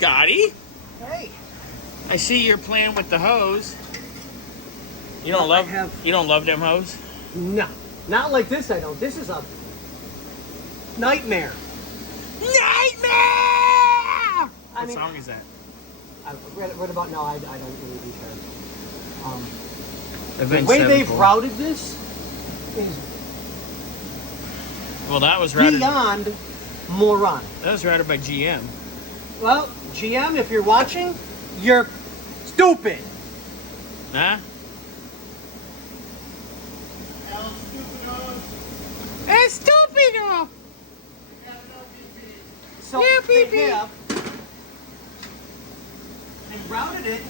Scotty, Hey. I see you're playing with the hose. You don't love them hose? No, not like this. I don't. This is a nightmare. Nightmare! What song is that? I read about. No, I don't really even care. The Avenged way they''ve Sevenfold. routed this is Well, that was routed. beyond moronic. That was routed by GM. Well, GM, if you're watching, you're stupid. Huh? Estúpido! So Yeah, they baby. routed it.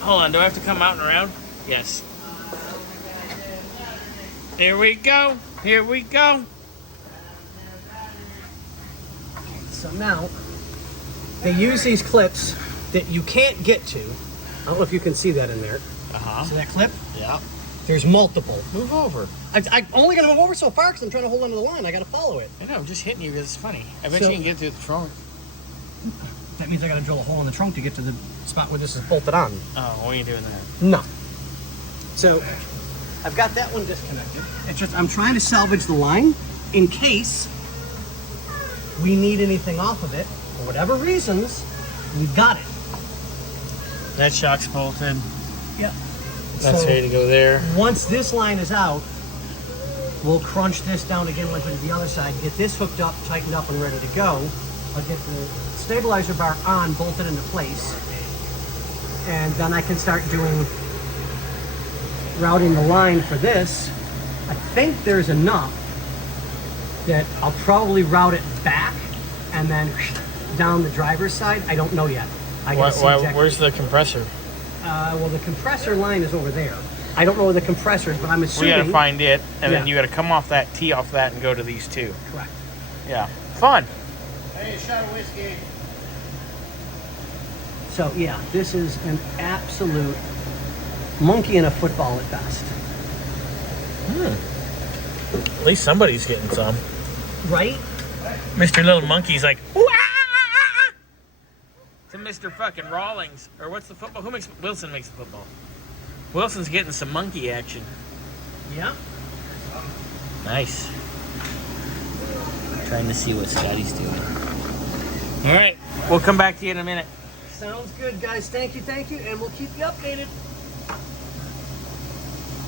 Hold on, do I have to come out and around? Yes. Here we go. Here we go. So now, they use these clips that you can't get to. I don't know if you can see that in there. Uh-huh. See that clip? Yeah. There's multiple. Move over. I'm only going to move over so far because I'm trying to hold onto the line. I got to follow it. I know, I'm just hitting you because it's funny. I bet So- you can get through the trunk. That means I got to drill a hole in the trunk to get to the spot where this is bolted on. Oh, what are you doing there? No. So, I've got that one disconnected. It's just, I'm trying to salvage the line in case we need anything off of it. For whatever reasons, we got it. That shock's bolted. Yep. That's ready to go there. Once this line is out, we'll crunch this down again, like we did the other side, get this hooked up, tightened up, and ready to go. I'll get the stabilizer bar on, bolted into place, and then I can start routing the line for this. I think there's enough that I'll probably route it back and then down the driver's side. I don't know yet. I gotta see exactly. Where's the compressor? Well, the compressor line is over there. I don't know where the compressor is, but I'm assuming... We gotta find it, and then Yeah. you gotta come off that, tee off that, and go to these two. Correct. Yeah. Fun. Hey, a shot of whiskey. So, yeah, this is an absolute monkey in a football at best. At least somebody's getting some. Right? Mr. Little Monkey's like, "Wah!" To Mr. fucking Rawlings. Or what's the football? Wilson makes the football. Wilson's getting some monkey action. Yeah. Nice. Trying to see what Scotty's doing. All right, we'll come back to you in a minute. Sounds good, guys. Thank you, and we'll keep you updated.